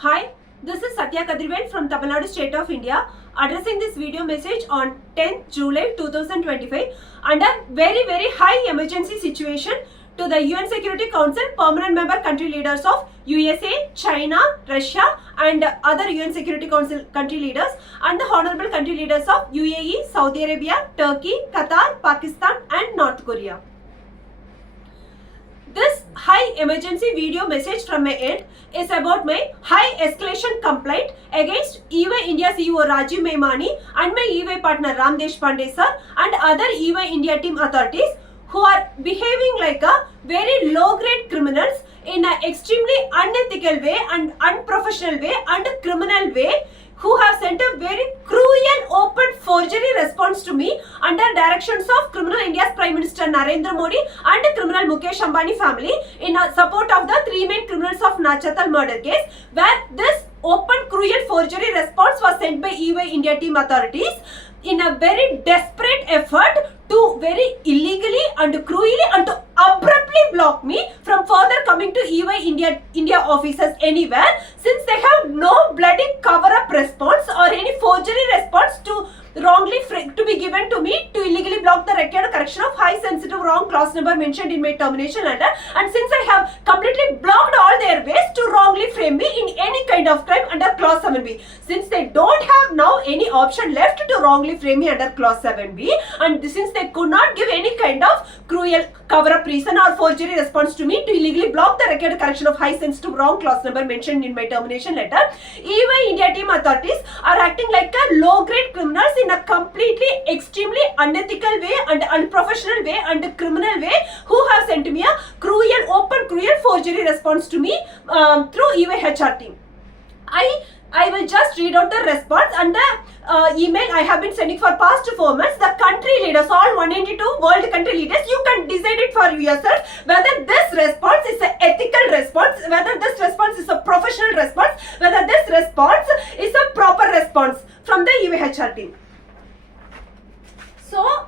Hi, this is Satya Kadrivel from Tamil Nadu State of India addressing this video message on 10th July 2025 under very high emergency situation to the UN Security Council permanent member country leaders of USA, China, Russia and other UN Security Council country leaders and the honorable country leaders of UAE, Saudi Arabia, Turkey, Qatar, Pakistan and North Korea. This high emergency video message from my end is about my high escalation complaint against EY India CEO Rajiv Memani and my EY partner Ram Deshpande sir and other EY India team authorities who are behaving like a very low grade criminals in an extremely unethical way and unprofessional way and criminal way, who have sent a very cruel open forgery response to me under directions of criminal India's Prime Minister Narendra Modi and criminal Mukesh Ambani family in support of the three main criminals of Nachatal murder case, where this open cruel forgery response was sent by EY India team authorities in a very desperate effort to very illegally and cruelly and to abruptly block me from further coming to EY India offices anywhere, since they have no bloody cover-up response or any forgery response to wrongly to be given to me to illegally block the record correction of high sensitive wrong clause number mentioned in my termination letter, and since I have completely blocked all their ways to wrongly frame me in any kind of crime under clause 7b, since they don't have now any option left to wrongly frame me under clause 7b, and since they could not give any kind of cruel cover-up reason or forgery response to me to illegally block the record correction of high sensitive wrong clause number mentioned in my termination letter, EY India team authorities are acting like a low-grade criminals in a completely extremely unethical way and unprofessional way and criminal way, who have sent me a open cruel forgery response to me through EY HR team. I will just read out the response and the email I have been sending for past 4 months. The country leaders, all 192 world country leaders, you can decide it for yourself whether this response is an ethical response, whether this response is a professional response, whether this response is a proper response from the EY HR team. So,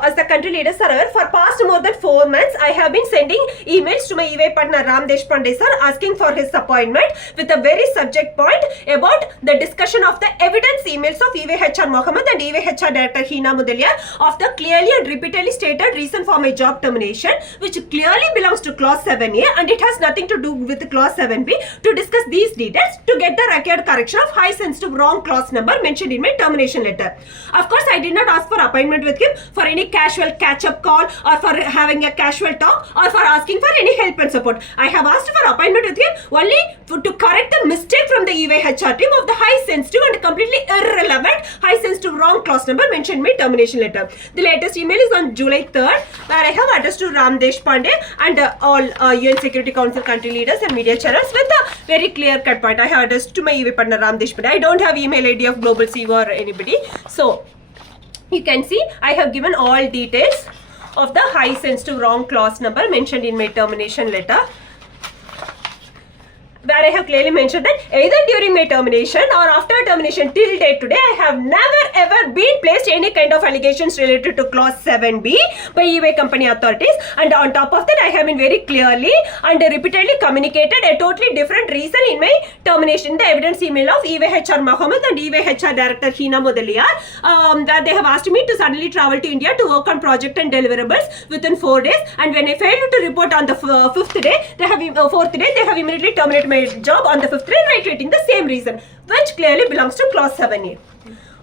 as the country leaders are aware, for past more than 4 months, I have been sending emails to my EY partner Ram Deshpande sir asking for his appointment with a very subject point about the discussion of the evidence emails of EY HR Mohammed and EY HR Director Hina Mudalia of the clearly and repeatedly stated reason for my job termination, which clearly belongs to clause 7a and it has nothing to do with clause 7b, to discuss these details to get the record correction of high sensitive wrong clause number mentioned in my termination letter. Of course, I did not ask for appointment with him for any casual catch-up call or for having a casual talk or for asking for any help and support. I have asked for appointment with him only to correct the mistake from the EY HR team of the high sensitive and completely irrelevant high sensitive wrong clause number mentioned in my termination letter. The latest email is on July 3rd, where I have addressed to Ram Deshpande and all UN Security Council country leaders and media channels with a very clear cut point. I have addressed to my EY partner Ram Deshpande. I don't have email ID of Global CEO or anybody. So you can see I have given all details of the high sensitive wrong clause number mentioned in my termination letter, where I have clearly mentioned that either during my termination or after termination till date today, I have never ever been placed any kind of allegations related to clause 7b by EY company authorities, and on top of that I have been very clearly and repeatedly communicated a totally different reason in my termination, the evidence email of EY HR Mohammed and EY HR Director Hina Mudalia, that they have asked me to suddenly travel to India to work on project and deliverables within 4 days, and when I failed to report on the 4th day, they have immediately terminated my job on the 5th day, reiterating the same reason, which clearly belongs to clause 7a.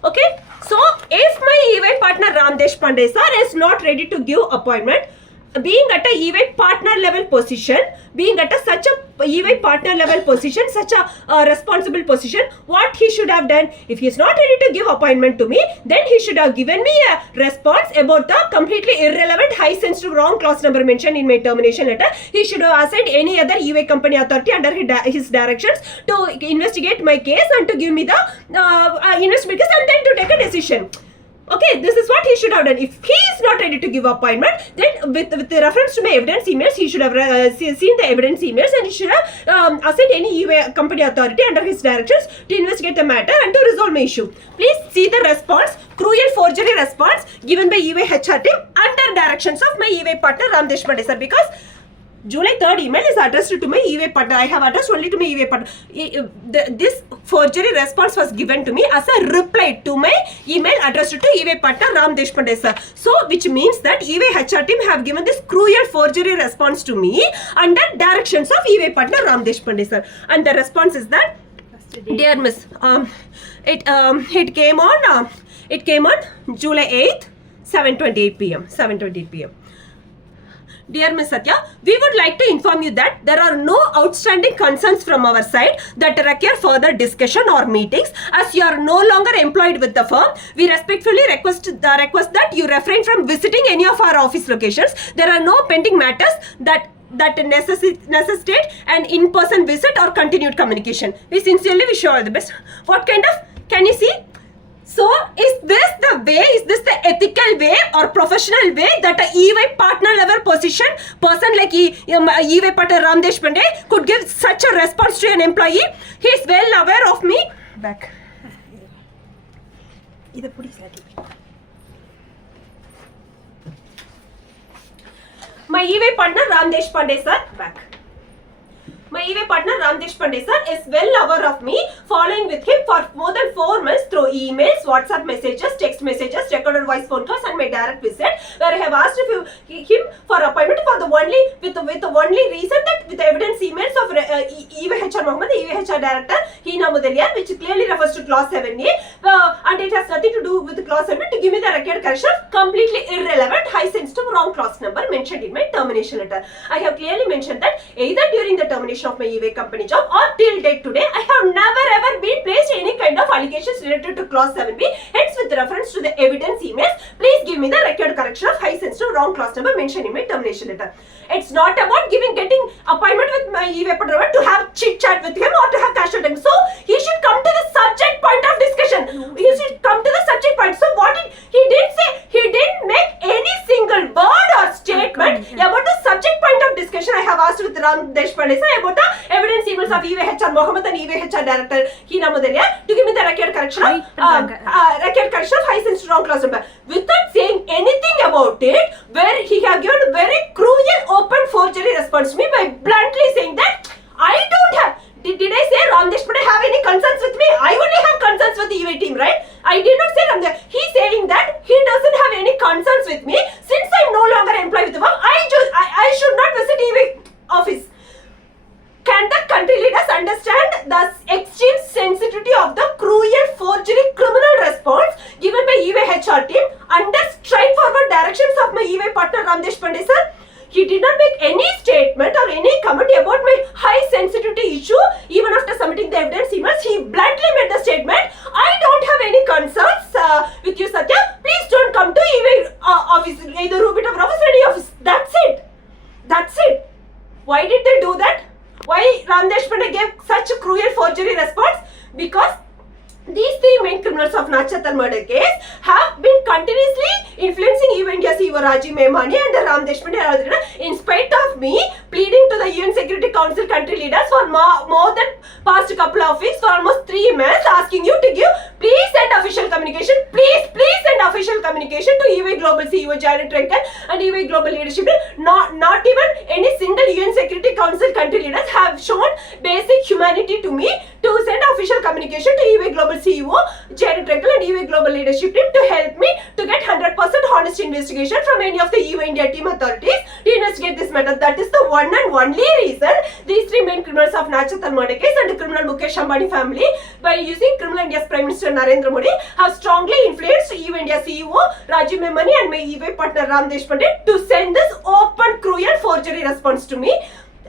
Okay, so if my EY partner Ram Deshpande sir is not ready to give appointment, being at a EY partner level position, being at such a EY partner level position, such a responsible position, what he should have done, if he is not ready to give appointment to me, then he should have given me a response about the completely irrelevant high sensitive wrong clause number mentioned in my termination letter. He should have assigned any other EY company authority under his directions to investigate my case and to give me the investigation and then to take a decision. Okay, this is what he should have done. If he is not ready to give appointment, then with the reference to my evidence emails, he should have seen the evidence emails and he should have assigned any EY company authority under his directions to investigate the matter and to resolve my issue. Please see the response, cruel forgery response given by EY HR team under directions of my EY partner Ram Deshpande sir, because July 3rd email is addressed to my EY partner. I have addressed only to my EY partner. This forgery response was given to me as a reply to my email addressed to EY partner Ram Deshpande sir. So, which means that EY HR team have given this cruel forgery response to me under directions of EY partner Ram Deshpande sir. And the response is that, dear Miss, it came on July 8th, 7:28 p.m. 7:28 p.m. Dear Ms. Satya, we would like to inform you that there are no outstanding concerns from our side that require further discussion or meetings. As you are no longer employed with the firm, we respectfully request that you refrain from visiting any of our office locations. There are no pending matters that necessitate an in-person visit or continued communication. We sincerely wish you all the best. What kind of, can you see? So, is this the ethical way or professional way that a EY partner level person like EY partner Ram Deshpande could give such a response to an employee? He is well aware of me. Back. My EY partner Ram Deshpande sir, back. My EY partner Ram Deshpande sir is well aware of me, following with him for more than 4 months through emails, WhatsApp messages, text messages, recorded voice phone calls and my direct visit, where I have asked him for appointment for the only reason that with the evidence emails of EY HR Mohammed, the EY HR director Hina Mudaliar, which clearly refers to clause 7A, and it has nothing to do with the clause 7 to give me the record correction of completely irrelevant, high sensitive, wrong clause number mentioned in my termination letter. I have clearly mentioned that either during the termination of my EY company job or till date today, I have never ever been placed any kind of allegations related to clause 7B. Hence, with reference to the evidence emails, please give me the record correction of high sensitive wrong clause number mentioned in my termination letter. It's not about getting appointment with my EY partner to have chit chat with him or to have casual time. So he should come to the subject point of discussion. He should come to the subject point. So what he didn't say, he didn't make any single word or statement about the subject point of discussion. I have asked with Ram Deshpande sir about the evidence emails of EY HR Mohammed and EY HR director Hina Mudaliar to give me the record correction of high sensitive wrong clause number. Without saying anything about it, where he has given a very cruel open forgery response to me by bluntly saying that I don't have. Did I say Ram Deshpande have any concerns with me? I only have concerns with the EY team, right? I did not say Ram Deshpande. He's saying that he doesn't have any concerns with me since I'm no longer employed with the firm. I should not visit EY office. Can the country leaders understand the extreme sensitivity of the cruel forgery criminal response given by EY HR team under straightforward directions of my EY partner Ram Deshpande sir? He did not make any statement or any comment about my high sensitivity issue. Even after submitting the evidence emails, he bluntly made the statement, I don't have any concerns with you, Satya. Please don't come to EY office, either Rubit or office or any office. That's it. That's it. Why did they do that? Why Ram Deshpande gave such a cruel forgery response? Because these 3 main criminals of Nachatal murder case have been continuously influencing EY India CEO Rajiv Memani and Ram Deshpande in spite of me pleading to the UN Security Council country leaders for more than past couple of weeks, for almost 3 months, asking you to give, please send official communication, please send official communication to EY Global CEO Janet Renkel and EY Global Leadership. Not even any single UN Security Council country leaders have shown basic humanity to me to send official communication to EY Global CEO Janet Renkel and EY Global Leadership team to help me to get 100% honest investigation from any of the EY India team authorities to investigate this matter. That is the one and only reason these 3 main criminals of Nachatal murder case and the criminal Mukesh Ambani family, by using criminal India's Prime Minister Narendra Modi, have strongly influenced EY India CEO Rajiv Memani and my EY partner Ram Deshpande to send this open cruel forgery response to me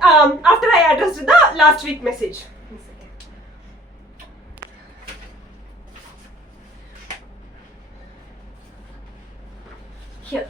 after I addressed the last week message. Here.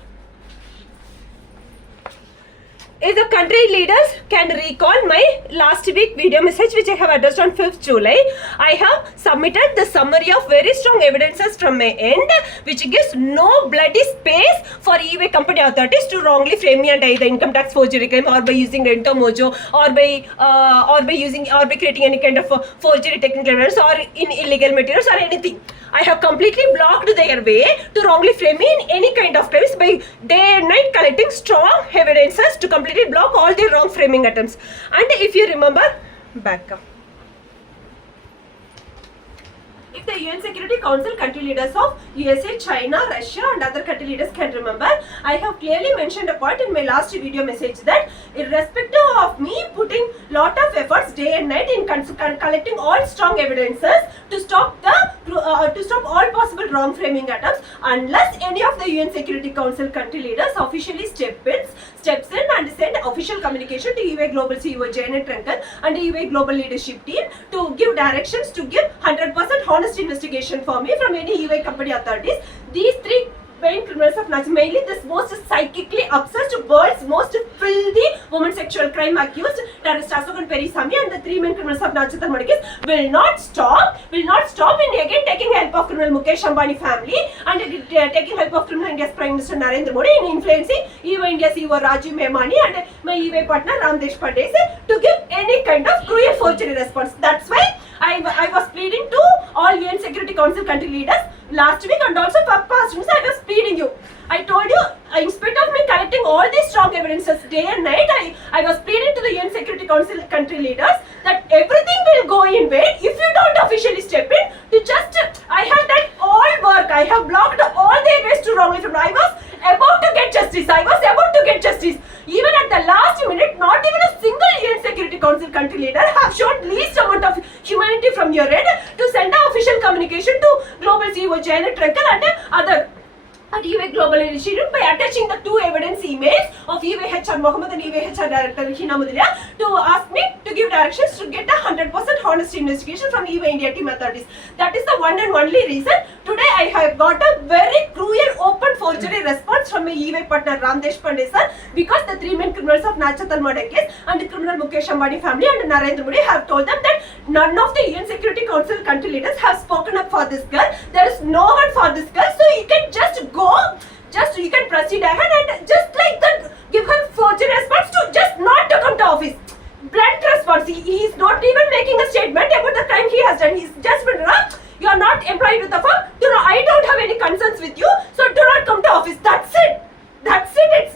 if the country leaders can recall my last week video message which I have addressed on 5th July, I have submitted the summary of very strong evidences from my end which gives no bloody space for e-way company authorities to wrongly frame me under either income tax forgery crime or by using RENTOMOJO or by creating any kind of forgery technical evidence or in illegal materials or anything. I have completely blocked their way to wrongly frame me in any kind of crimes by day and night collecting strong evidences to completely block all their wrong framing attempts. And if you remember, back up. If the UN Security Council country leaders of USA, China, Russia and other country leaders can remember, I have clearly mentioned a point in my last video message that irrespective of me putting lot of efforts day and night in collecting all strong evidences to stop all possible wrong framing attempts, unless any of the UN Security Council country leaders officially steps in and send official communication to EY Global CEO Janet Trenkel and EY Global leadership team to give directions to give 100% honest investigation for me from any EY company authorities. These three main criminals of nature, mainly this most psychically obsessed, world's most filthy woman sexual crime accused terrorist Ashok and Perisami and the three main criminals of Nachathal Madakis will not stop in again taking help of criminal Mukesh Ambani family and taking help of criminal India's Prime Minister Narendra Modi in influencing EY India CEO Rajiv Memani and my EY partner Ram Deshpande to give any kind of cruel forgery response. That's why I was pleading to all UN Security Council country leaders last week and also for past weeks I was pleading you. I told you, in spite of me collecting all these strong evidences day and night, I was pleading to the UN Security Council country leaders that everything will go in vain if you don't officially step in to just, I have done all work, I have blocked all their ways to wrongly from. I was about to get justice, Even at the last minute, not even a single UN Security Council country leader have shown least amount of humanity from your end to send an official communication to Global CEO Janet Trenkel and other at EY Global Initiative by attaching the two evidence emails of EY HR Mohammed and EY HR Director Hina Mudilia to ask me to give directions to get a 100% honest investigation from EY India team authorities. That is the one and only reason today I have got a very cruel open forgery response from my EY partner Ram Deshpande sir, because the three main criminals of Nachathal Madakis case and the criminal Mukesh Ambani family and Narendra Modi have told them that none of the UN Security Council country leaders have spoken up for this girl. There is no one for this girl, so you can just you can proceed ahead and just like that give her forgery response to just not to come to office. Blunt response. He is not even making a statement about the crime he has done. He's just been you are not employed with the firm. I don't have any concerns with you, so do not come to office. That's it.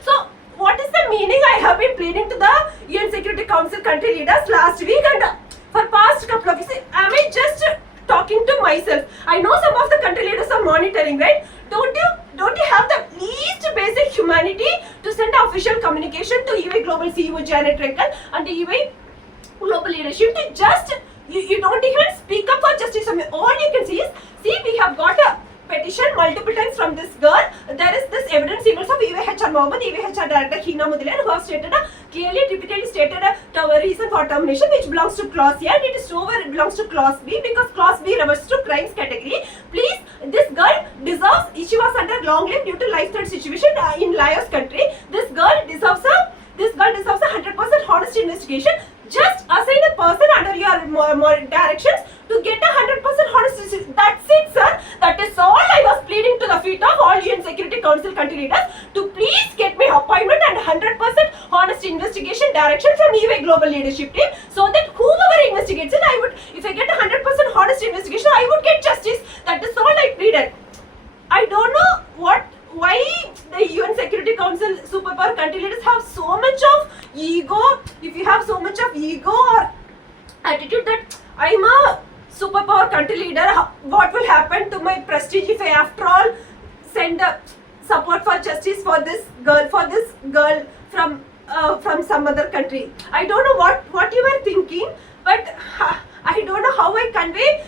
So what is the meaning? I have been pleading to the UN Security Council country leaders last week and for past couple of weeks. Am I just talking to myself? I know some of the country leaders are monitoring, right? Don't you have the least basic humanity to send official communication to EY Global CEO Janet Trenkel and the EY Global leadership to just you don't even speak up for justice? All you can see is, we have got a petition multiple times from this girl. There is this evidence emails of EY HR Mohammed, EY HR Director Hina Mudilia, who have stated repeatedly stated a reason for termination which belongs to clause A and it is over belongs to clause B because clause B refers to crimes category. Please, this girl deserves, she was under long leave due to life threat situation in Laos country. This girl deserves a 100% honest investigation. Just assign a person under your more directions to get a 100% honest decision. That's it, sir. That is all I was pleading to the feet of all UN Security Council country leaders to please get me appointment and 100% honest investigation direction from EY Global leadership team, so that whoever investigates it, if I get a 100% honest investigation, I would get justice. That is all I pleaded. I don't know why the UN Security Council superpower country leaders have so much of ego. If you have so much of ego or attitude that I'm a superpower country leader, what will happen to my prestige if I after all send support for justice for this girl from some other country? I don't know what you were thinking, but I don't know how I convey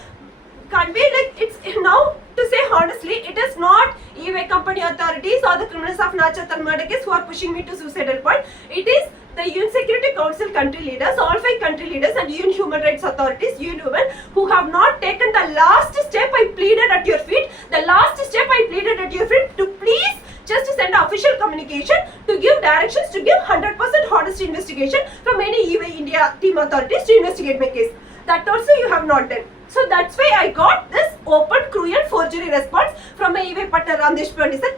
like it's now. To say honestly, it is not EY company authorities or the criminals of Nachathal Madakis who are pushing me to suicidal point. It is the UN Security Council country leaders, all 5 country leaders and UN human rights authorities, UN women who have not taken the last step I pleaded at your feet. The last step I pleaded at your feet to please just send official communication to give directions to give 100% honest investigation from any EY India team authorities to investigate my case. That also you have not done. So that's why I got this open, cruel, forgery response from my EY partner Ramdesh Pandey sir.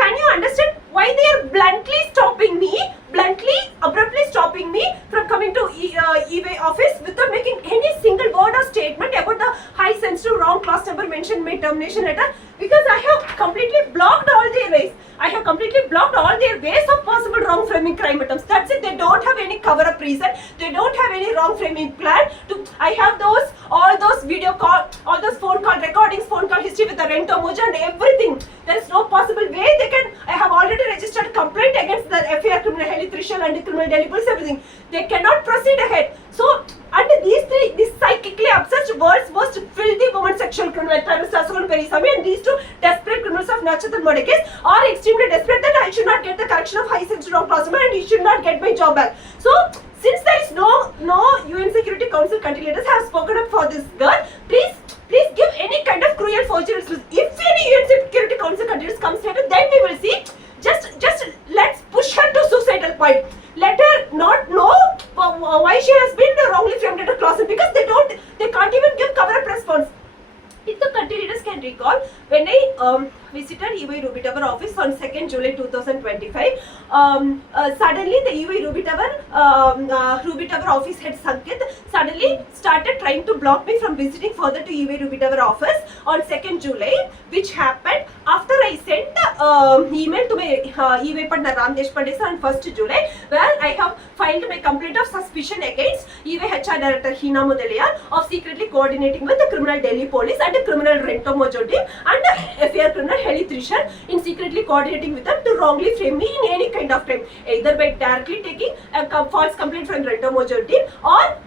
Can you understand why they are bluntly stopping me, abruptly stopping me from coming to EY office without making any single word or statement about the high sensitive wrong class number mentioned in my termination letter? Because I have completely blocked all their ways. I have completely blocked all their ways of possible wrong framing crime attempts. That's it. They don't have any cover up reason. They don't have any wrong framing plan. I have all those video call, all those phone call recordings, phone call history with the RENTOMOJO and everything. There is no possible way they can. I have already registered a complaint against the FIR, criminal Heli Trishal and criminal Delhi police, everything. They cannot proceed ahead. So under these three, this psychically obsessed world's most filthy woman sexual criminal, Saswan Perisami, and these two desperate criminals of Nachatan murder case are extremely desperate that I should not get the correction of high sensitive wrong class and he should not get my job back. So since there is no UN Security Council country leaders have spoken up for this girl, please give any kind of cruel forgery. If any UN Security Council country leaders comes later, then we will see. Just let's push her to suicidal point. Let her not know why she has been wrongly framed at a closet, because they can't even give cover up response. If the country leaders can recall, when I visited EY Ruby Tower office on 2nd July 2025, suddenly the EY Ruby Tower office head Sankit suddenly started trying to block me from visiting further to EY Ruby Tower office on 2nd July, which happened after I sent the email to my EY partner Ramdesh Pandey on 1st July, where I have filed my complaint of suspicion against EY HR Director Hina Mudaliar of secretly coordinating with the criminal Delhi police and the criminal RENTOMOJO team and the FIR criminal Heli Trishal in secretly coordinating with them to wrongly frame me in any kind of crime, either by directly taking a false complaint from RENTOMOJO team or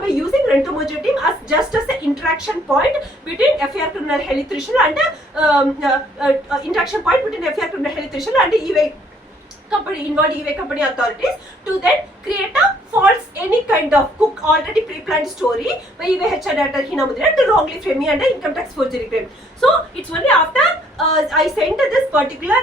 by using RENTOMOJO team as just as an interaction point between FIR criminal Heli Trishal and interaction point between FIR criminal Heli Trishal and EY involved EY company authorities to then create a false, any kind of already pre-planned story by EY HR Director Hina Mudaliar to wrongly frame me under income tax forgery crime. So it's only after I sent this particular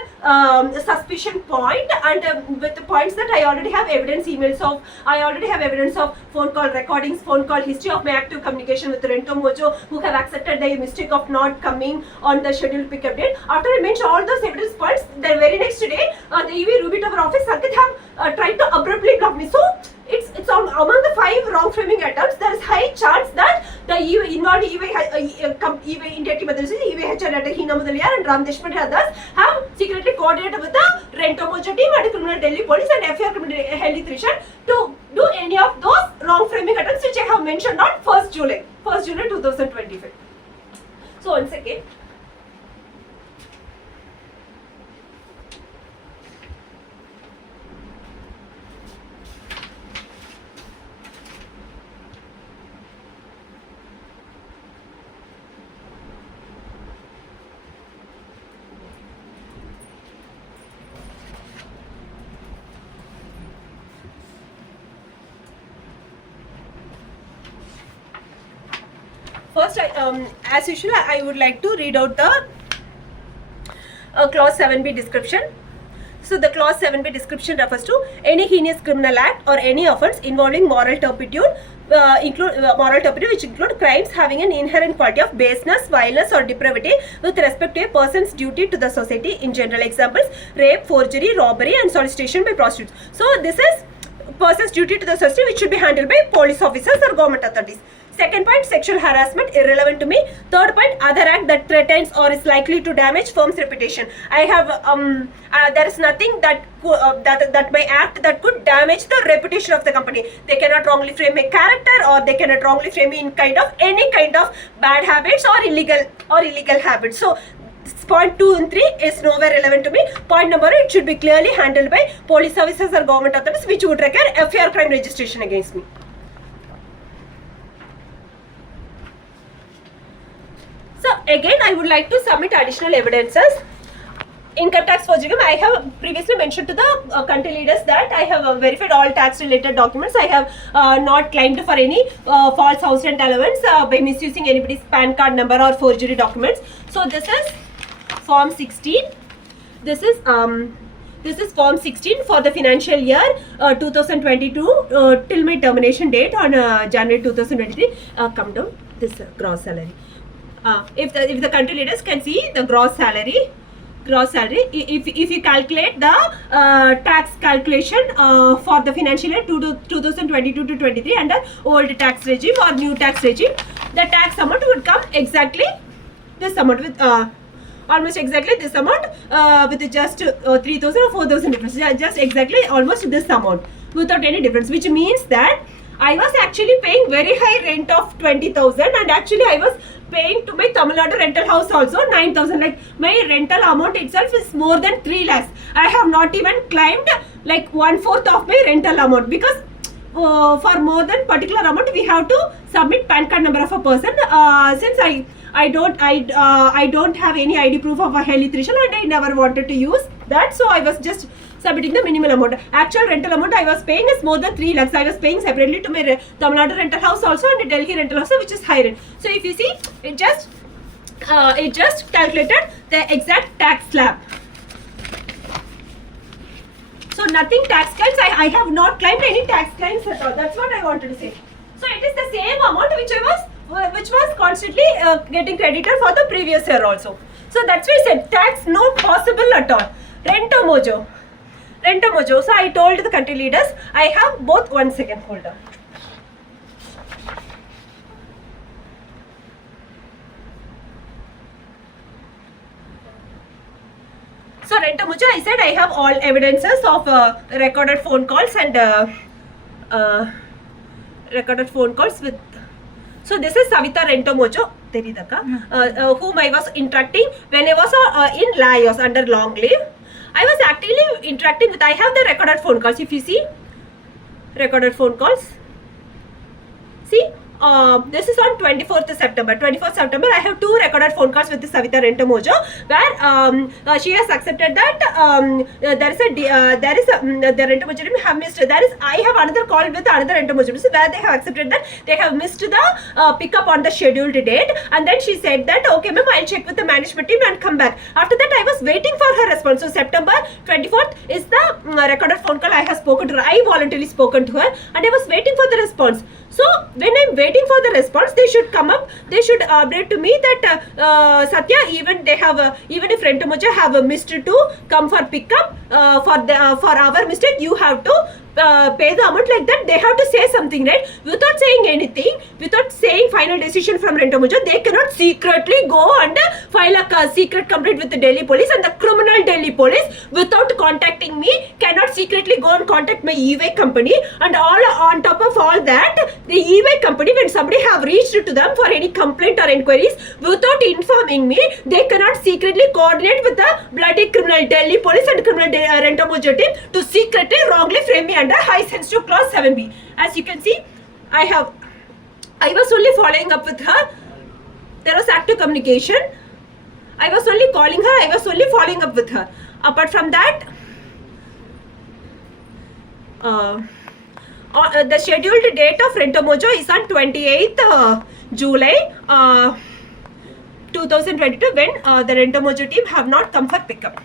suspicion point and with the points that I already have evidence emails of, I already have evidence of phone call recordings, phone call history of my active communication with RENTOMOJO, who have accepted the mistake of not coming on the scheduled pickup date. After I mentioned all those evidence points, the very next day, the EY Ruby Tower office Sankit have tried to abruptly block me. So it's among the 5 wrong framing attempts, there is high chance that the involved EY India team, EY HR Director Hina Mudaliar and Ramdesh Pandey others have secretly coordinated with the RENTOMOJO team and criminal Delhi police and FIR criminal Heli Trishal to do any of those wrong framing attempts which I have mentioned on 1st July 2025. So once again, first, as usual, I would like to read out the clause 7b description. So the clause 7b description refers to any heinous criminal act or any offence involving moral turpitude, which include crimes having an inherent quality of baseness, violence or depravity with respect to a person's duty to the society. In general, examples: rape, forgery, robbery and solicitation by prostitutes. So this is person's duty to the society, which should be handled by police officers or government authorities. Second point, sexual harassment, irrelevant to me. Third point, other act that threatens or is likely to damage firm's reputation. I have there is nothing that my act that could damage the reputation of the company. They cannot wrongly frame my character, or they cannot wrongly frame me in any kind of bad habits or illegal habits. So point 2 and 3 is nowhere relevant to me. Point number 8, it should be clearly handled by police officers or government authorities, which would require FIR crime registration against me. So again, I would like to submit additional evidences. Income tax forgery, I have previously mentioned to the country leaders that I have verified all tax related documents. I have not claimed for any false house rent allowance by misusing anybody's PAN card number or forgery documents. So this is form 16. This is This is Form 16 for the financial year 2022 till my termination date on January 2023. Come down this gross salary. If the country leaders can see the gross salary, if you calculate the tax calculation for the financial year 2022 to 23 under old tax regime or new tax regime, the tax amount would come exactly this amount with almost exactly this amount with just 3,000 or 4,000 difference. Just exactly almost this amount without any difference, which means that I was actually paying very high rent of 20,000, and actually I was paying to my Tamil Nadu rental house also 9,000. Like my rental amount itself is more than 3 lakhs. I have not even claimed like 1/4 of my rental amount, because for more than particular amount we have to submit PAN card number of a person. Since I don't have any ID proof of a health issue, and I never wanted to use that, so I was just submitting the minimal amount. Actual rental amount I was paying is more than 3 lakhs. I was paying separately to my Tamil Nadu rental house also and Delhi rental house, which is high rent. So if you see, it just calculated the exact tax slab. So nothing tax claims. I have not claimed any tax claims at all. That's what I wanted to say. So it is the same amount which was constantly getting credited for the previous year also. So that's why I said tax not possible at all. RENTOMOJO. So I told the country leaders, I have both. 1 second, hold on. So RENTOMOJO, I said I have all evidences of recorded phone calls and recorded phone calls with. So this is Savita RENTOMOJO, whom I was interacting when I was in Laos under long leave. I was actively interacting with. I have the recorded phone calls. If you see, recorded phone calls. See, this is on 24th September. 24th September, I have 2 recorded phone calls with Savita RENTOMOJO, where she has accepted that the RENTOMOJO team have missed. I have another call with another RENTOMOJO, so where they have accepted that they have missed the pickup on the scheduled date, and then she said that okay ma'am, I'll check with the management team and come back. After that, I was waiting for her response. So September 24th is the recorded phone call I have spoken to her. I voluntarily spoken to her, and I was waiting for the response. So when I'm waiting for the response, they should come up. They should update to me that Satya, even if RENTOMOJO have missed to come for pickup for our mistake, you have to pay the amount, like that. They have to say something, right? Without saying anything, without saying final decision from RENTOMOJO, they cannot secretly go and file a secret complaint with the Delhi police, and the criminal Delhi police, without contacting me, cannot secretly go and contact my e-way company. And all on top of all that, the e-way company, when somebody have reached to them for any complaint or inquiries without informing me, they cannot secretly coordinate with the bloody criminal Delhi police and criminal RENTOMOJO team to secretly wrongly frame me under high sensitive clause 7B. As you can see, I was only following up with her. There was active communication. I was only calling her. I was only following up with her. Apart from that, the scheduled date of RENTOMOJO is on 28th July 2022, when the RENTOMOJO team have not come for pickup.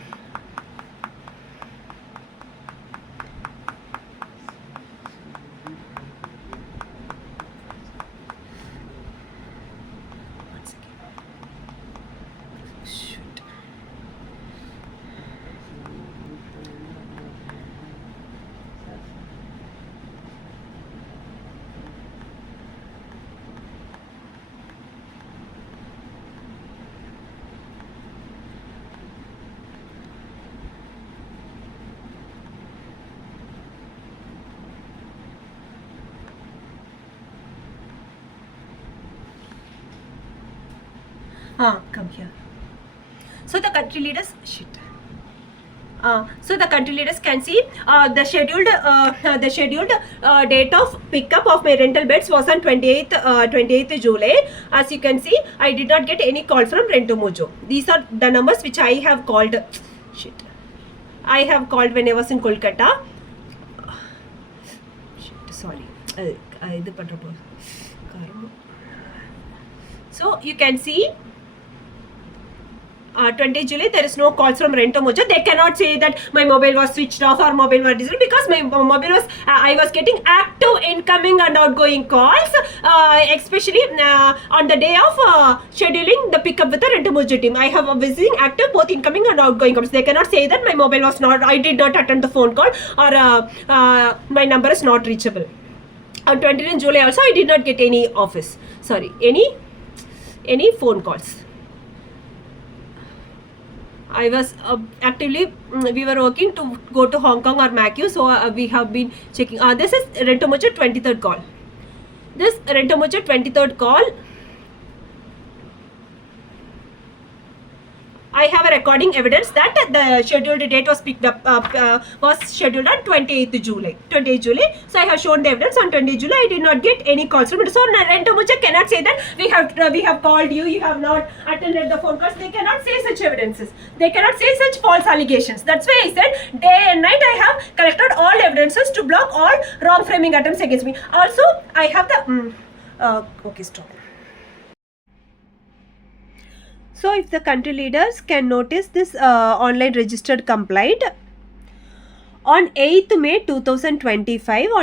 Come here. So the country leaders, so the country leaders can see the scheduled date of pickup of my rental beds was on 28th July. As you can see, I did not get any call from RENTOMOJO. These are the numbers which I have called. I have called when I was in Kolkata. Sorry. So you can see 20th July, there is no calls from RENTOMOJO. They cannot say that my mobile was switched off or mobile was disabled, because my mobile was, I was getting active incoming and outgoing calls, especially on the day of scheduling the pickup with the RENTOMOJO team. I have a visiting active both incoming and outgoing calls. They cannot say that my mobile was not, I did not attend the phone call, or my number is not reachable. On 20th July also, I did not get any any phone calls. I was actively, we were working to go to Hong Kong or Macau, so we have been checking. This is RENTOMOJO 23rd call. This RENTOMOJO 23rd call, I have a recording evidence that the scheduled date was picked up, was scheduled on 28th July. So I have shown the evidence on 20th July. I did not get any calls from it. So RENTOMOJO cannot say that we have called you, you have not attended the phone calls. They cannot say such evidences. They cannot say such false allegations. That's why I said day and night I have collected all evidences to block all wrong framing attempts against me. Also, I have the okay, stop. So if the country leaders can notice this online registered complaint, on 8th May 2025,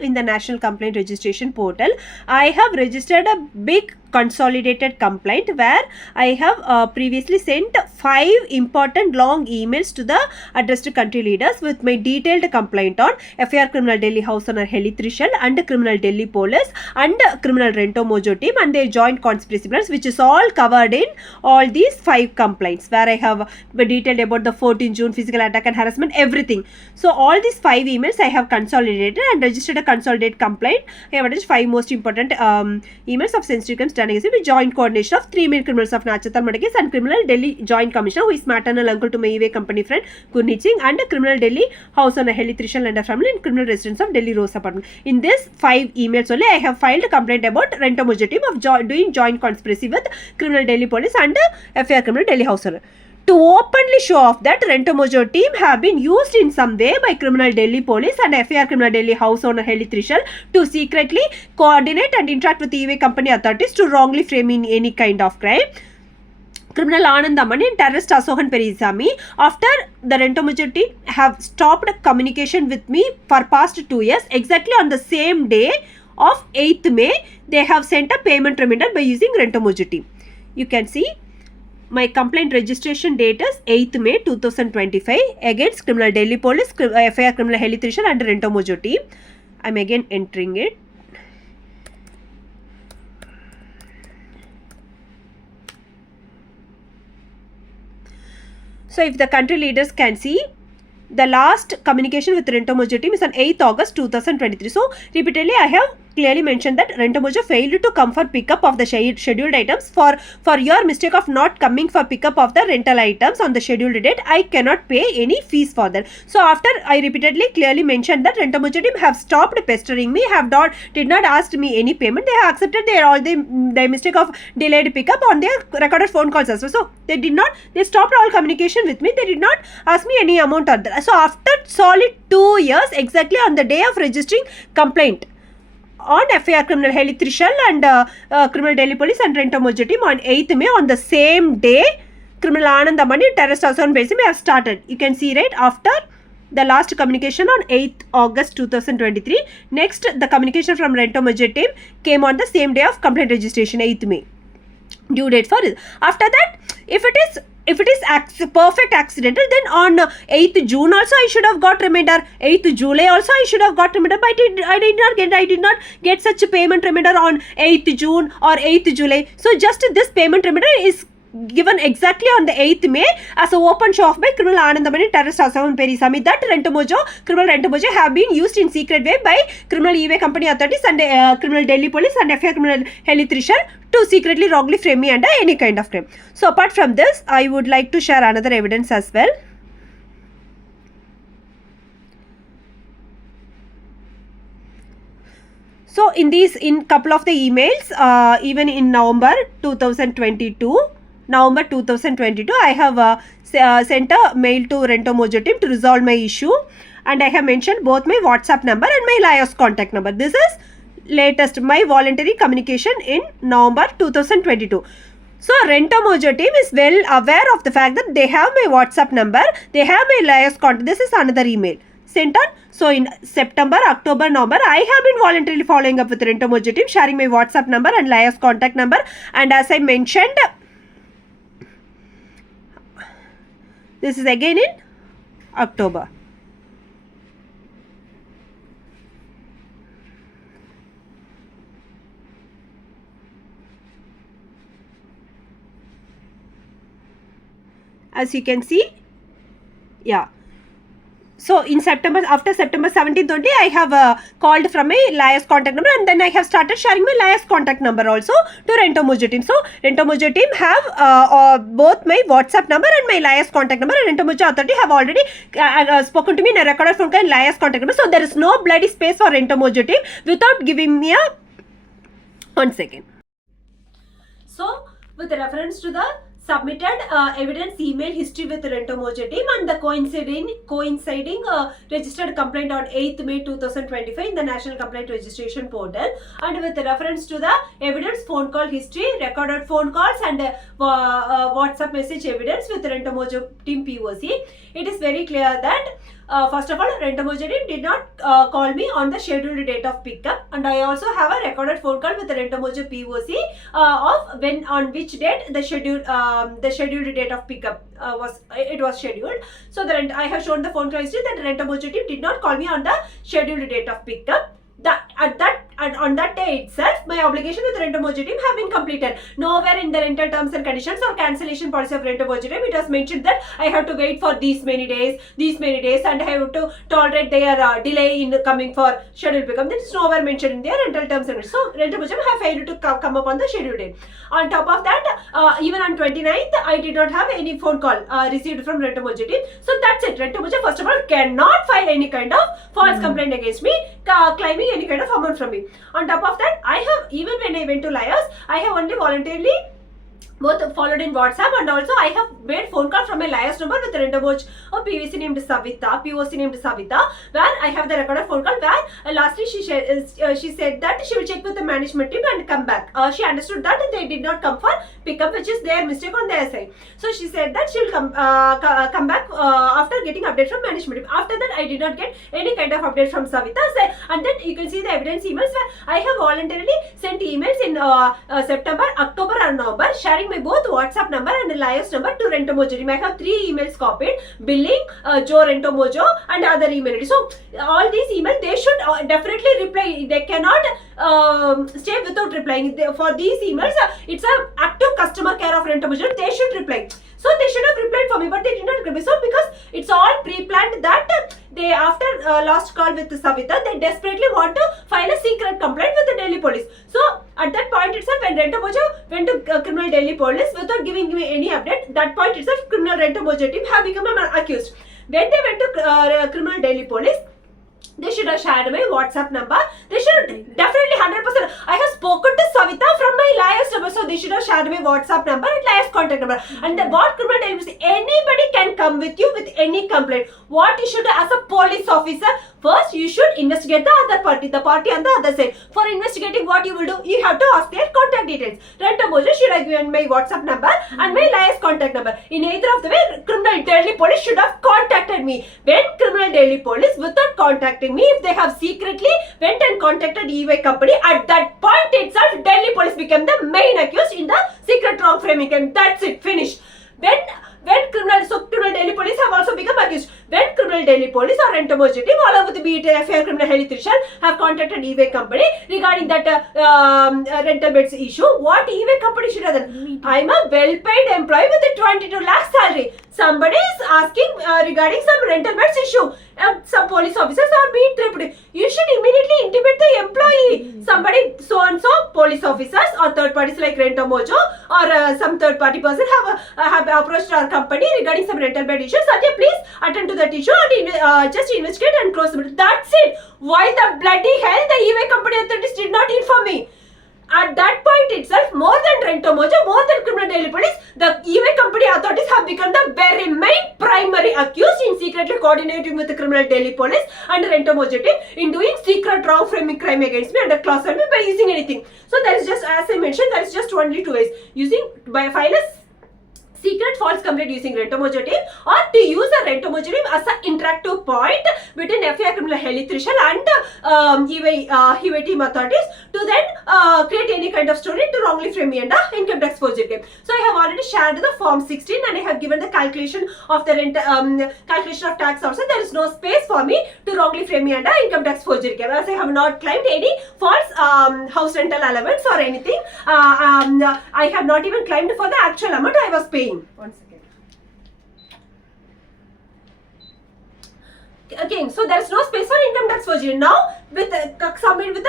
in the National Complaint Registration Portal, I have registered a big consolidated complaint where I have previously sent 5 important long emails to the addressed country leaders with my detailed complaint on FIR Criminal Delhi House Owner Heli Trishul and Criminal Delhi Police and Criminal RENTOMOJO team and their joint conspiracy plans, which is all covered in all these 5 complaints, where I have detailed about the 14 June physical attack and harassment, everything. So all these 5 emails I have consolidated and registered a consolidated complaint. I have attached 5 most important emails of sensitive crimes done against me with joint coordination of 3 main criminals of Nachatal murder case and Criminal Delhi Joint Commissioner, who is maternal uncle to my EVA company friend Gurneet Singh, and Criminal Delhi House Owner Heli Trishul and her family, and criminal residents of Delhi Rose Apartment. In this 5 emails only, I have filed a complaint about RENTOMOJO team of doing joint conspiracy with Criminal Delhi Police and FIR Criminal Delhi House Owner, to openly show off that RENTOMOJO team have been used in some way by Criminal Delhi Police and FIR Criminal Delhi House Owner Heli Trishul to secretly coordinate and interact with EVA company authorities to wrongly frame in any kind of crime. Criminal Anand Amani and terrorist Asohan Perizami, after the RENTOMOJO team have stopped communication with me for past 2 years, exactly on the same day of 8th May, they have sent a payment reminder by using RENTOMOJO team. You can see my complaint registration date is 8th May 2025 against Criminal Delhi Police, FIR Criminal Heli Trishul and RENTOMOJO team. I am again entering it. So if the country leaders can see, the last communication with RENTOMOJO team is on 8th August 2023. So repeatedly I have clearly mentioned that RENTOMOJO failed to come for pickup of the scheduled items. For your mistake of not coming for pickup of the rental items on the scheduled date, I cannot pay any fees for that. So after I repeatedly clearly mentioned that RENTOMOJO team have stopped pestering me, did not ask me any payment. They have accepted their mistake of delayed pickup on their recorded phone calls as well. So they stopped all communication with me. They did not ask me any amount or that. So after solid 2 years, exactly on the day of registering complaint on FIR Criminal Heli Trishul and Criminal Delhi Police and RENTOMOJO team on 8th May, on the same day, Criminal Anand Amani terrorist Asohan Perizami have started. You can see right after the last communication on 8th August 2023. Next, the communication from RENTOMOJO team came on the same day of complaint registration, 8th May. Due date for it. After that, if it is perfect accidental, then on 8th June also I should have got reminder. 8th July also I should have got reminder, but I did not get such a payment reminder on 8th June or 8th July. So just this payment reminder is given exactly on the 8th May as a open show off by Criminal Anand Amani terrorist Asohan Perizami that Criminal RENTOMOJO have been used in secret way by Criminal EVA company authorities and Criminal Delhi Police and FIR Criminal Heli Trishul to secretly wrongly frame me under any kind of crime. So apart from this, I would like to share another evidence as well. So in couple of the emails, even in November 2022, I have sent a mail to RENTOMOJO team to resolve my issue, and I have mentioned both my WhatsApp number and my LIOS contact number. This is latest, my voluntary communication in November 2022. So RENTOMOJO team is well aware of the fact that they have my WhatsApp number, they have my liaise contact. This is another email sent on. So in September, October, November, I have been voluntarily following up with RENTOMOJO team, sharing my WhatsApp number and liaise contact number. And as I mentioned, this is again in October. As you can see, yeah. So in September, after September 17th only, I have called from a liaise contact number, and then I have started sharing my liaise contact number also to RENTOMOJO team. So RENTOMOJO team have both my WhatsApp number and my liaise contact number, and RENTOMOJO authority have already spoken to me in a recorded phone call and liaise contact number. So there is no bloody space for RENTOMOJO team without giving me a 1 second. So with reference to the submitted evidence email history with RENTOMOJO team and the coinciding registered complaint on 8th May 2025 in the National Complaint Registration Portal, and with reference to the evidence phone call history, recorded phone calls and WhatsApp message evidence with RENTOMOJO team POC, it is very clear that first of all, RENTOMOJO team did not call me on the scheduled date of pickup, and I also have a recorded phone call with the RENTOMOJO POC of when on which date the scheduled date of pickup was scheduled. So I have shown the phone call history that RENTOMOJO team did not call me on the scheduled date of pickup. On that day itself, my obligation with RENTOMOJO team have been completed. Nowhere in the rental terms and conditions or cancellation policy of RENTOMOJO team it was mentioned that I have to wait for these many days, and I have to tolerate their delay in coming for scheduled pickup. That is nowhere mentioned in their rental terms and conditions. So RENTOMOJO have failed to come up on the scheduled date. On top of that, even on 29th, I did not have any phone call received from RENTOMOJO team. So that's it. RENTOMOJO first of all cannot file any kind of false complaint against me, claiming any kind of amount from me. On top of that, I have, even when I went to liaise, I have only voluntarily both followed in WhatsApp, and also I have made phone call from my liaise number with RENTOMOJO POC named Savita, where I have the recorded phone call where lastly she said that she will check with the management team and come back. She understood that they did not come for pickup, which is their mistake on their side. So she said that she will come back after getting update from management team. After that, I did not get any kind of update from Savita. And then you can see the evidence emails where I have voluntarily sent emails in September, October and November, sharing my both WhatsApp number and liaise number to RENTOMOJO team. I have 3 emails copied: billing, Joe RENTOMOJO and other email ID. So all these emails, they should definitely reply. They cannot stay without replying. For these emails, it's a active customer care of RENTOMOJO. They should reply. So they should have replied for me, but they did not reply. So because it's all pre-planned that they, after last call with Savita, they desperately want to file a secret complaint with the Delhi police. So at that point itself, when RENTOMOJO went to criminal Delhi police without giving me any update, that point itself, criminal RENTOMOJO team have become accused. When they went to criminal Delhi police, they should have shared my WhatsApp number. They should definitely 100%. I have spoken to Savita from my liaise number, so they should have shared my WhatsApp number and liaise contact number. And what criminal Delhi, anybody can come with you with any complaint. What you should, as a police officer, first you should investigate the other party, the party on the other side. For investigating, what you will do, you have to ask their contact details. RENTOMOJO should have given my WhatsApp number and my liaise contact number. In either of the way, criminal Delhi police should have contacted me. When criminal Delhi police, without contacting me, if they have secretly went and contacted EY company, at that point itself, Delhi police became the main accused in the secret wrong framing, and that's it, finished. When criminal Delhi police have also become accused. When criminal Delhi police or RENTOMOJO team, along with the BET FIR criminal health division, have contacted EY company regarding that rental beds issue, what EY company should have done? I'm a well-paid employee with a 22 lakh salary. Somebody is asking regarding some rental beds issue. Some police officers or BET deputy, you should immediately intimate the employee. Somebody, so and so police officers or third parties like RENTOMOJO or some third party person have approached our company regarding some rental bed issues. Satya, please attend to that issue and just investigate and close it. That's it. Why the bloody hell the EY company authorities did not inform me? At that point itself, more than RENTOMOJO, more than Criminal Daily Police, the e-way company authorities have become the very main primary accused in secretly coordinating with the Criminal Daily Police and RENTOMOJO team in doing secret wrong framing crime against me under clause 7 by using anything. So there is just, as I mentioned, there is just only two ways: using by file a secret false complaint using RENTOMOJO team, or to use a RENTOMOJO team as an interactive point between FIR criminal Haley Trishal and e-way team authorities to then create any kind of story to wrongly frame me under income tax forgery claim. So I have already shared the form 16 and I have given the calculation of the calculation of tax also. There is no space for me to wrongly frame me under income tax forgery claim, as I have not claimed any false house rental allowance or anything. I have not even claimed for the actual amount I was paying. One second. Again, so there is no space for income tax forgery. Now, with the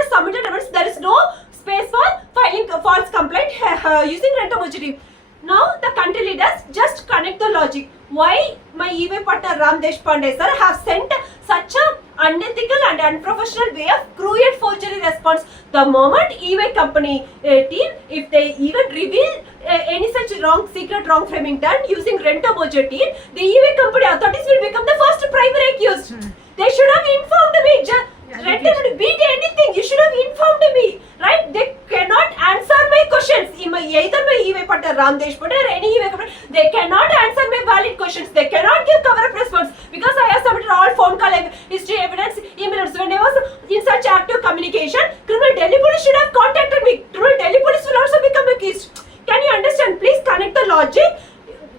submitted evidence, there is no space for filing a false complaint using RENTOMOJO team. Now, the country leaders just connect the logic. Why my e-way partner Ram Deshpande sir have sent such a unethical and unprofessional way of cruel forgery response? The moment e-way company team, if they even reveal any such secret wrong framing done using RENTOMOJO team, the e-way company authorities will become the first primary accused. They should have informed me. RENTOMOJO beat anything. You should have informed me, right? They cannot answer my questions. Either my e-way partner Ram Deshpande or any e-way company, they cannot answer my valid questions. They cannot give cover-up response because I have submitted all phone call history evidence, emails. When I was in such active communication, Criminal Delhi Police should have contacted me. Criminal Delhi Police will also become accused. Can you understand? Please connect the logic.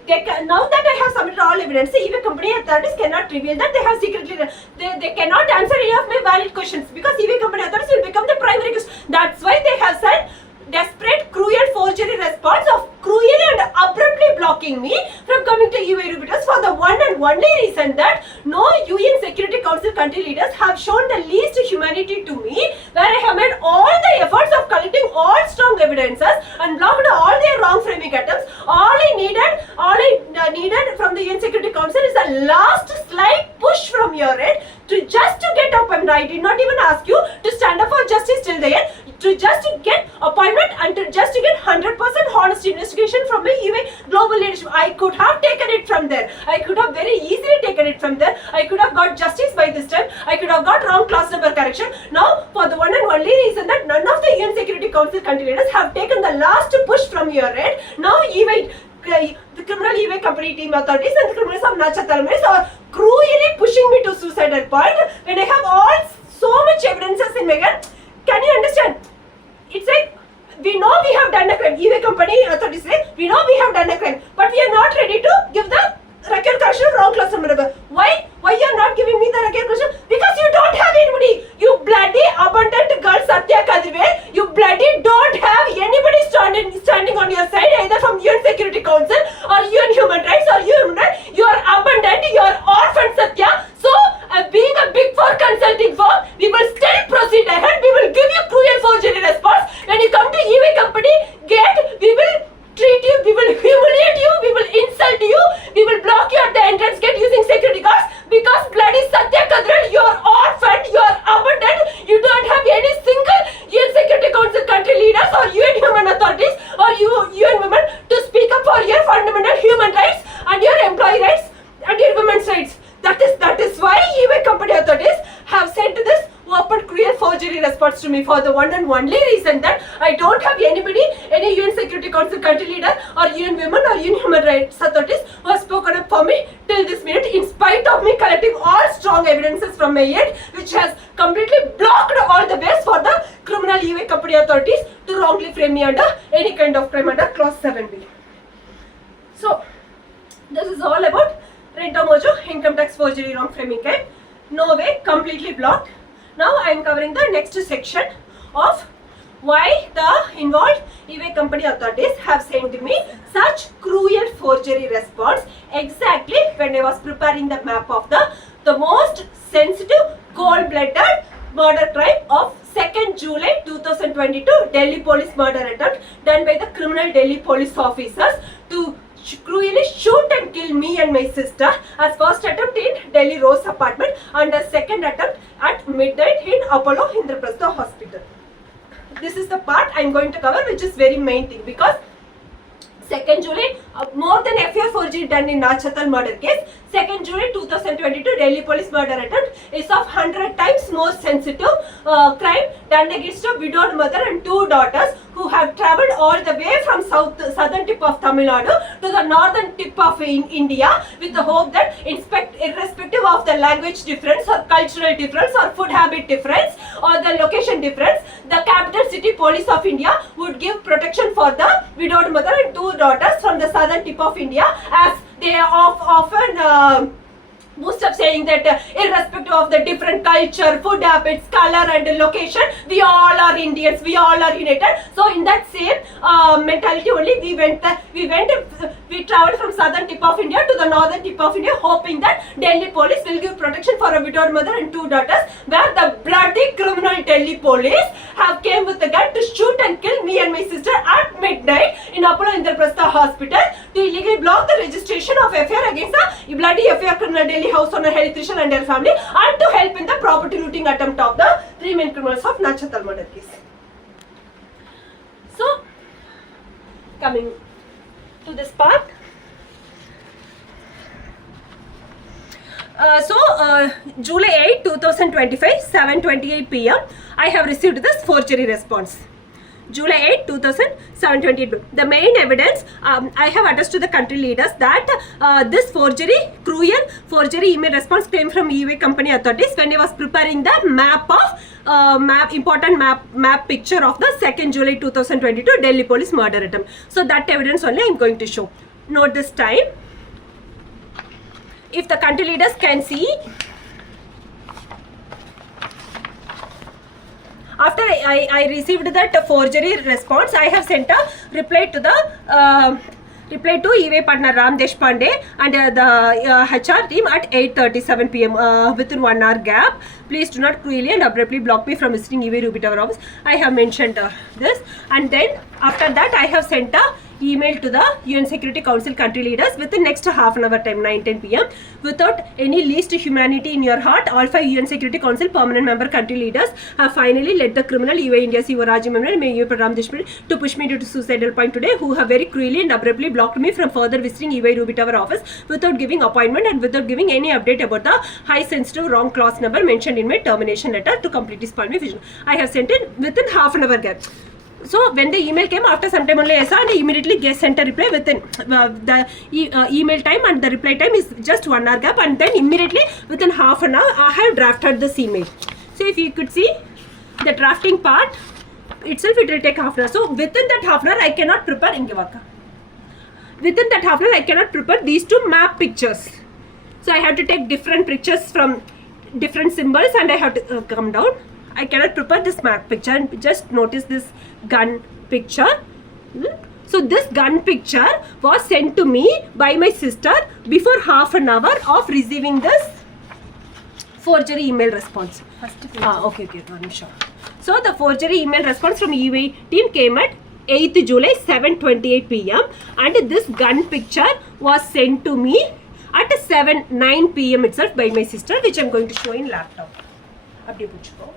Now that I have submitted all evidence, e-way company authorities cannot reveal that they have secretly, they cannot answer any of my valid questions because e-way company authorities will become the primary accused. That's why they have sent desperate, cruel forgery response of cruelly and abruptly blocking me from coming to e-way repeaters for the one and only reason that no UN Security Council country leaders have shown the least humanity to me, where I have made all the efforts of collecting all strong evidences and blocked all their wrong framing attempts. All I needed from the UN Security Council is a last slight push from your end to just to get appointment. I did not even ask you to stand up for justice till the end, to just to get appointment and to just to get 100% honest investigation from the e-way global leadership. I could have taken it from there. I could have very easily taken it from there. I could have got justice by this time. I could have got wrong class number correction. Now, for the one and only reason that none of the UN Security Council country leaders have taken the last push from your end, now e-way the criminal e-way company team authorities and the criminals of Nacha Talmais are cruelly pushing me to suicidal point when I have all so much evidences in my hand. Can you understand? It's like, we know we have done a crime. E-way company authorities say, we know we have done a crime, but we are not ready to give the record correction of wrong class number. Why? Why you are not giving me the record correction? Because you don't have anybody. You bloody abundant girl Satya Kadrivel. You bloody don't have anybody standing on your side, either from UN Security Council or UN Human Rights or UN. You are abundant. You are orphan Satya. So, being a big four consulting firm, we will still proceed ahead. We will give you cruel forgery response. When you come to e-way company gate, we will treat you, we will humiliate you, we will insult you, we will block you at the entrance gate using security guards because bloody Satya Kadral, you are orphaned, you are abandoned, you don't have any single UN Security Council country leaders or UN human authorities or UN women to speak up for your fundamental human rights and your employee rights and your women's rights. That is why e-way company authorities have sent this open cruel forgery response to me for the one and only reason that I don't have anybody, any UN Security Council country leader or UN women or UN human rights authorities who have spoken up for me till this minute, in spite of me collecting all strong evidences from my end, which has completely blocked all the ways for the criminal e-way company authorities to wrongly frame me under any kind of crime under clause 7B. So, this is all about RENTOMOJO income tax forgery wrong framing crime. No way, completely blocked. Now I am covering the next section of why the involved e-way company authorities have sent me such cruel forgery response exactly when I was preparing the map of the most sensitive, cold-blooded murder crime of 2nd July 2022 Delhi police murder attempt done by the criminal Delhi police officers to cruelly shoot and kill me and my sister as first attempt in Delhi Rose apartment and a second attempt at midnight in Apollo Indraprastha hospital. this is the part I'm going to cover, which is very main thing, because 2nd July, more than FIR forgery done in Nachatal murder case. 2nd July 2022 Delhi police murder attempt is of 100 times more sensitive crime done against a widowed mother and 2 daughters who have travelled all the way from southern tip of Tamil Nadu to the northern tip of India, with the hope that irrespective of the language difference or cultural difference or food habit difference or the location difference, the capital city police of India would give protection for the widowed mother and 2 daughters from the southern tip of India, as they are often boost up saying that irrespective of the different culture, food habits, color and location, we all are Indians, we all are united. So in that same mentality only we traveled from southern tip of India to the northern tip of India, hoping that Delhi police will give protection for a widowed mother and 2 daughters, where the bloody criminal Delhi police have came with a gun to shoot and kill me and my sister at midnight in Apollo Indraprastha hospital to illegally block the registration of FIR against the bloody FIR criminal Delhi house owner Hari Trishul and their family, and to help in the property looting attempt of the 3 main criminals of Nachatal murder case. So, coming to this part. July 8, 2025, 7:28 p.m. I have received this forgery response. July 8, 2028. The main evidence I have addressed to the country leaders that this cruel forgery email response came from EY company authorities when I was preparing the important map picture of the 2nd July 2022 Delhi police murder attempt. So that evidence only I am going to show. Note this time. If the country leaders can see, after I received that forgery response, I have sent a reply to the EY partner Ram Deshpande and the HR team at 8:37 p.m. Within 1 hour gap. Please do not cruelly and abruptly block me from visiting EY Ruby Tower office. I have mentioned this, and then after that I have sent a email to the UN Security Council country leaders within next half an hour time, 9:10 p.m. Without any least humanity in your heart, all 5 UN Security Council permanent member country leaders have finally led the criminal EY India CEO Raji member and EY Ram Deshpande to push me to suicidal point today, who have very cruelly and abruptly blocked me from further visiting EY Ruby Tower office without giving appointment and without giving any update about the high sensitive wrong clause number mentioned in my termination letter to completely spoil my vision. I have sent it within half an hour gap. So when the email came, after some time only I saw, and I immediately sent a reply within the email time, and the reply time is just 1 hour gap, and then immediately within half an hour I have drafted this email. So if you could see the drafting part itself, it will take half an hour. So within that half an hour I cannot prepare Within that half an hour I cannot prepare these 2 map pictures. So I have to take different pictures from different symbols, and I have to come down. I cannot prepare this map picture, and just notice this gun picture. So this gun picture was sent to me by my sister before half an hour of receiving this forgery email response. Okay, I'm sure. So the forgery email response from EY team came at 8th July 7:28 p.m. and this gun picture was sent to me at 9 p.m. itself by my sister, which I am going to show in laptop. Abdi puchko.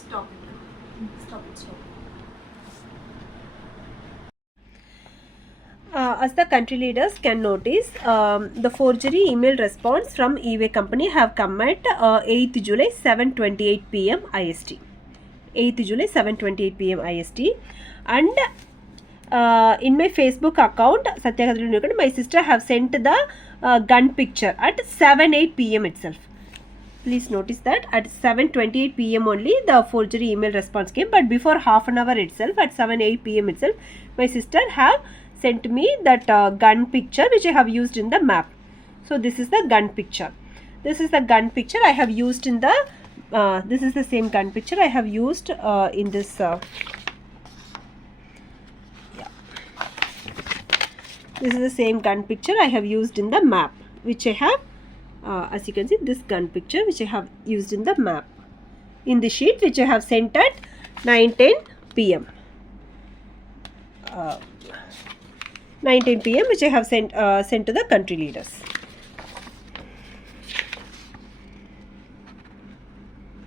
Stop it. As the country leaders can notice, the forgery email response from EY company have come at 8th July 7:28 p.m. IST. 8th July 7:28 p.m. IST, and in my Facebook account Satyakadri, my sister have sent the gun picture at 7:08 p.m. itself. Please notice that at 7:28 p.m. only the forgery email response came, but before half an hour itself, at 7:08 p.m. itself, my sister have sent me that gun picture which I have used in the map. So this is the gun picture. This is the gun picture I have used in the this is the same gun picture I have used in this this is the same gun picture I have used in the map, which I have as you can see, this gun picture which I have used in the map in the sheet which I have sent at 9:10 p.m. 9:10 p.m. which I have sent to the country leaders.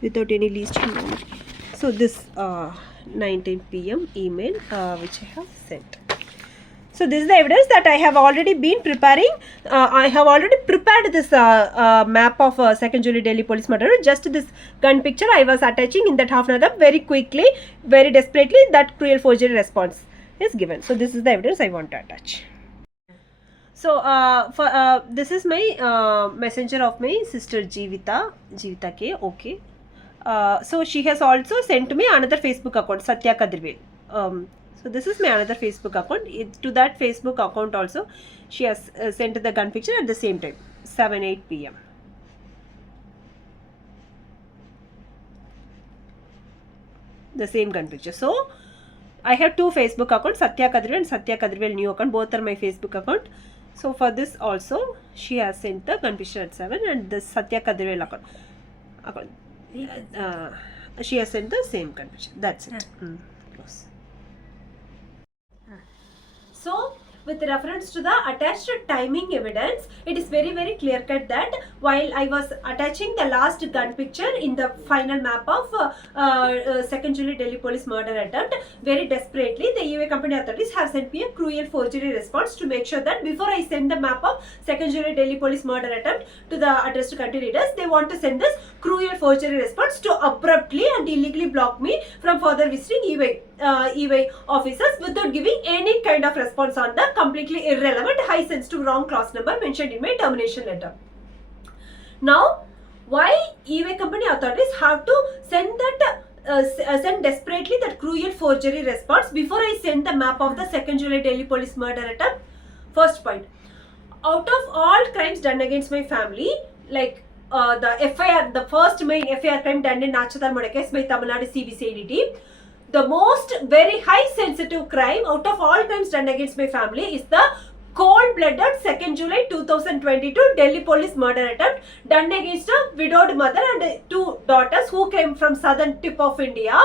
Without any least human. So this 9:10 p.m. email which I have sent. So this is the evidence that I have already been preparing. I have already prepared this map of 2nd July Delhi police murder. Just this gun picture I was attaching in that half an hour. Very quickly, very desperately, that cruel forgery response is given. So this is the evidence I want to attach. So this is my messenger of my sister Jeevita K. Okay. So she has also sent me another Facebook account, Satya Kadirvel. So this is my another Facebook account. To that Facebook account also she has sent the gun picture at the same time, 7:08 p.m. The same gun picture. So I have two Facebook accounts, Satya Kadirvel and Satya Kadirvel new account. Both are my Facebook account. So for this also she has sent the gun picture at 7, and the Satya Kadirvel account she has sent the same gun picture. That's it. Close. So with reference to the attached timing evidence, it is very very clear cut that while I was attaching the last gun picture in the final map of 2nd July Delhi police murder attempt, very desperately the EY company authorities have sent me a cruel forgery response to make sure that before I send the map of 2nd July Delhi police murder attempt to the addressed country leaders, they want to send this cruel forgery response to abruptly and illegally block me from further visiting EY officers without giving any kind of response on the completely irrelevant, high sensitive wrong clause number mentioned in my termination letter. Now, why EY company authorities have to send that send desperately that cruel forgery response before I send the map of the 2nd July Delhi police murder attempt? First point, out of all crimes done against my family, like the FIR, the first main FIR crime done in Nachathal case by Tamil Nadu CBCID team, the most very high sensitive crime out of all crimes done against my family is the cold-blooded 2nd July 2022 Delhi police murder attempt done against a widowed mother and two daughters who came from southern tip of India,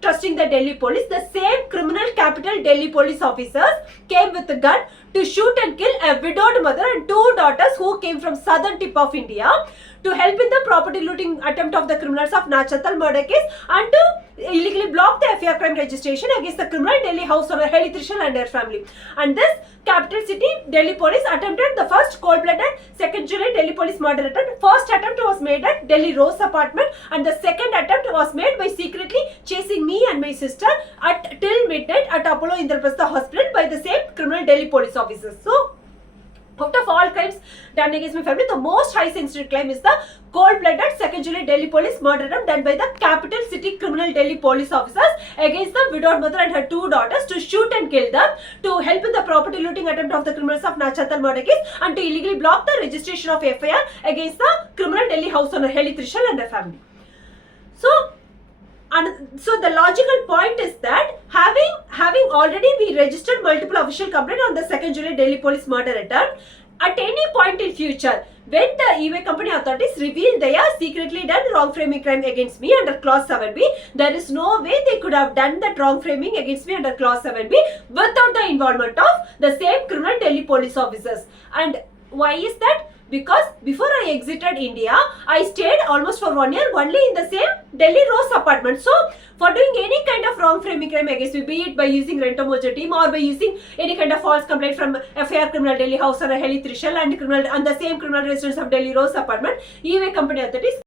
trusting the Delhi police. The same criminal capital Delhi police officers came with a gun to shoot and kill a widowed mother and two daughters who came from southern tip of India to help in the property looting attempt of the criminals of Nachathal murder case and to illegally block the FIR crime registration against the criminal Delhi house owner Heli Trishul and her family. And this capital city Delhi police attempted the first cold-blooded 2nd July Delhi police murder attempt. First attempt was made at Delhi Rose apartment, and the second attempt was made by secretly chasing me and my sister at till midnight at Apollo Indraprastha hospital by the same criminal Delhi police officers. So out of all crimes done against my family, the most high sensitive crime is the cold-blooded 2nd July Delhi police murder attempt done by the capital city criminal Delhi police officers against the widowed mother and her two daughters to shoot and kill them, to help in the property looting attempt of the criminals of Nachathal murder case, and to illegally block the registration of FIR against the criminal Delhi house owner Heli Trishul and her family. So the logical point is that having already we registered multiple official complaints on the 2nd July Delhi police murder attempt, at any point in future when the EY company authorities reveal they are secretly done wrong framing crime against me under clause 7B, there is no way they could have done that wrong framing against me under clause 7B without the involvement of the same criminal Delhi police officers. And why is that? Because before I exited India, I stayed almost for 1 year only in the same Delhi Rose apartment. So, for doing any kind of wrong framing crime against me, be it by using RENTOMOJO team or by using any kind of false complaint from FIR criminal Delhi house owner Heli Trishul and the same criminal residents of Delhi Rose apartment, EY company authorities